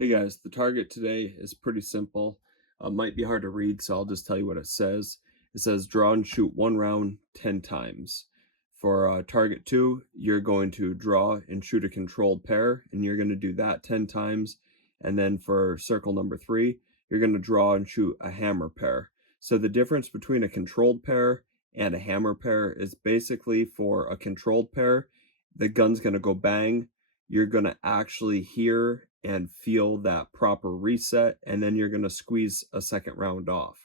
Hey guys, the target today is pretty simple. Might be hard to read, so I'll just tell you what it says. It says draw and shoot one round 10 times. For target 2, you're going to draw and shoot a controlled pair, and you're going to do that 10 times. And then for circle number 3, you're going to draw and shoot a hammer pair. So the difference between a controlled pair and a hammer pair is basically for a controlled pair, the gun's going to go bang, you're going to actually hear and feel that proper reset, and then you're going to squeeze a second round off.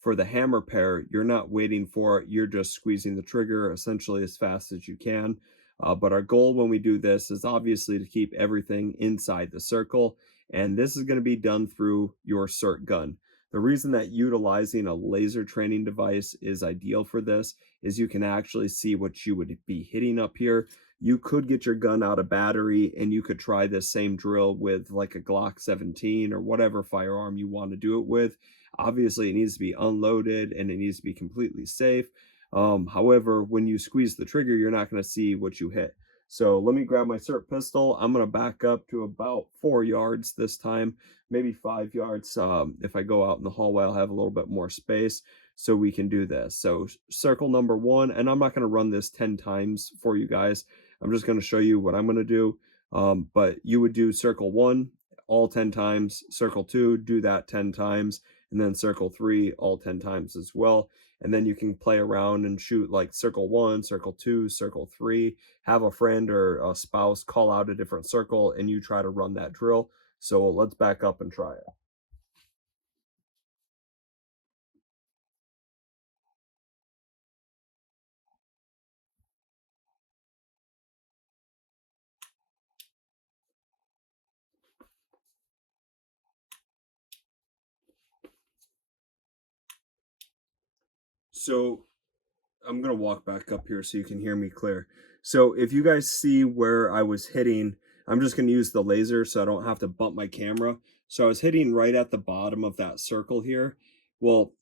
For the hammer pair, you're not waiting for it, you're just squeezing the trigger essentially as fast as you can. But our goal when we do this is obviously to keep everything inside the circle, and this is going to be done through your Sirt gun. The reason that utilizing a laser training device is ideal for this is you can actually see what you would be hitting up here. You could get your gun out of battery and you could try this same drill with like a Glock 17 or whatever firearm you want to do it with. Obviously, it needs to be unloaded and it needs to be completely safe. However, when you squeeze the trigger, you're not going to see what you hit. So let me grab my Sirt pistol. I'm going to back up to about 4 yards this time, maybe 5 yards. If I go out in the hallway, I'll have a little bit more space so we can do this. So circle number 1, and I'm not going to run this 10 times for you guys. I'm just going to show you what I'm going to do. But you would do circle 1 all 10 times, circle 2, do that 10 times, and then circle 3 all 10 times as well. And then you can play around and shoot like circle 1, circle 2, circle 3, have a friend or a spouse call out a different circle and you try to run that drill. So let's back up and try it. So I'm going to walk back up here so you can hear me clear. So if you guys see where I was hitting, I'm just going to use the laser so I don't have to bump my camera. So I was hitting right at the bottom of that circle here. Well,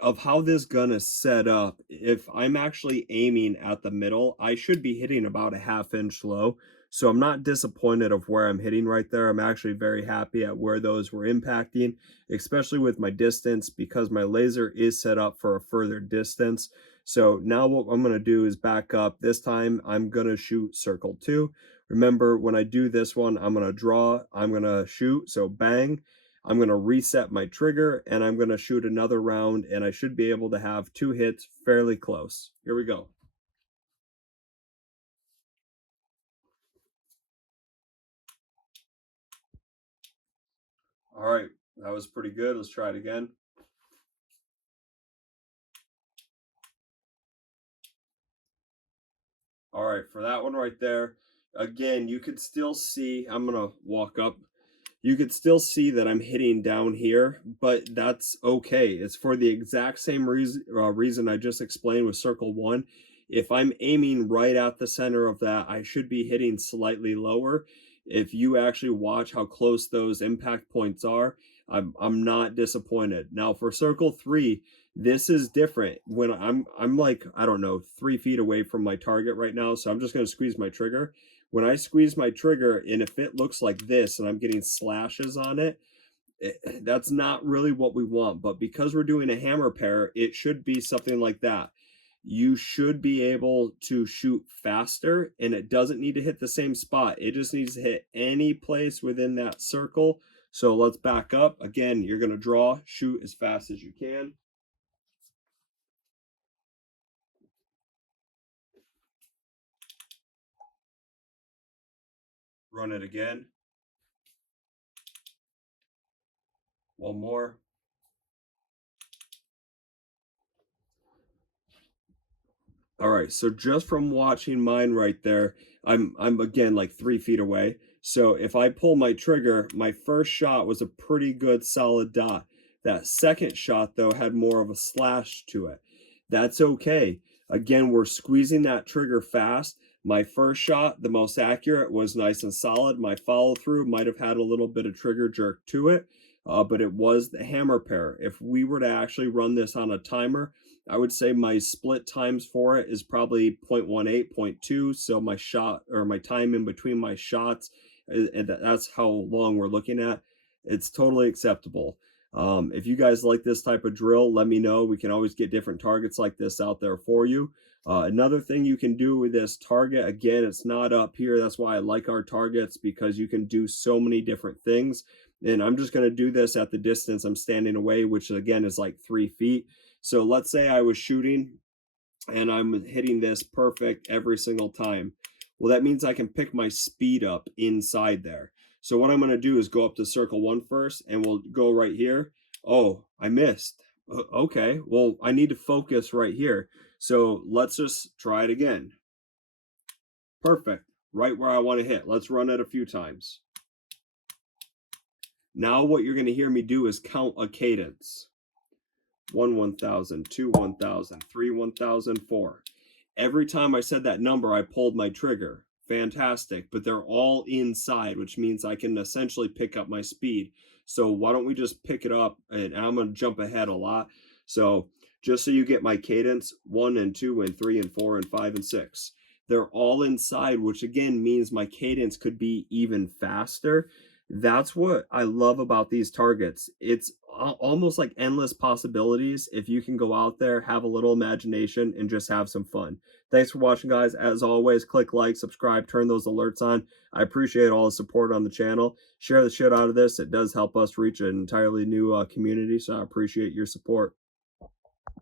of how this gun is set up, if I'm actually aiming at the middle, I should be hitting about a ½ inch low. So I'm not disappointed of where I'm hitting right there. I'm actually very happy at where those were impacting, especially with my distance because my laser is set up for a further distance. So now what I'm going to do is back up. This time I'm going to shoot circle 2. Remember, when I do this one, I'm going to draw, I'm going to shoot. So bang. I'm going to reset my trigger and I'm going to shoot another round and I should be able to have 2 hits fairly close. Here we go. All right, that was pretty good. Let's try it again. All right, for that one right there, again, you could still see, I'm going to walk up. You could still see that I'm hitting down here, but that's okay. It's for the exact same reason I just explained with circle 1. If I'm aiming right at the center of that, I should be hitting slightly lower. If you actually watch how close those impact points are, I'm not disappointed. Now for circle 3, this is different. When I'm like, I don't know, 3 feet away from my target right now, so I'm just going to squeeze my trigger. When I squeeze my trigger and if it looks like this and I'm getting slashes on it, that's not really what we want. But because we're doing a hammer pair, it should be something like that. You should be able to shoot faster and it doesn't need to hit the same spot. It just needs to hit any place within that circle. So let's back up. Again, you're going to draw, shoot as fast as you can. Run it again. One more. All right, so just from watching mine right there, I'm again like 3 feet away. So if I pull my trigger, my first shot was a pretty good solid dot. That second shot though had more of a slash to it. That's okay. Again, we're squeezing that trigger fast. My first shot, the most accurate, was nice and solid. My follow through might have had a little bit of trigger jerk to it, but it was the hammer pair. If we were to actually run this on a timer, I would say my split times for it is probably 0.18, 0.2. So my shot or my time in between my shots, and that's how long we're looking at. It's totally acceptable. If you guys like this type of drill, let me know. We can always get different targets like this out there for you. Another thing you can do with this target, again, it's not up here. That's why I like our targets, because you can do so many different things. And I'm just going to do this at the distance I'm standing away, which again is like 3 feet. So let's say I was shooting and I'm hitting this perfect every single time. Well, that means I can pick my speed up inside there. So what I'm going to do is go up to circle one first, and we'll go right here. Oh, I missed. Okay, well, I need to focus right here. So let's just try it again. Perfect. Right where I want to hit. Let's run it a few times. Now what you're going to hear me do is count a cadence. 1 1000, 2 1000, 3 1000, 4. Every time I said that number, I pulled my trigger. Fantastic. But they're all inside, which means I can essentially pick up my speed. So why don't we just pick it up? And I'm going to jump ahead a lot. So just so you get my cadence, 1 and 2 and 3 and 4 and 5 and 6. They're all inside, which again means my cadence could be even faster. That's what I love about these targets. It's almost like endless possibilities if you can go out there, have a little imagination, and just have some fun. Thanks for watching, guys. As always, click like, subscribe, turn those alerts on. I appreciate all the support on the channel. Share the shit out of this. It does help us reach an entirely new community, so I appreciate your support.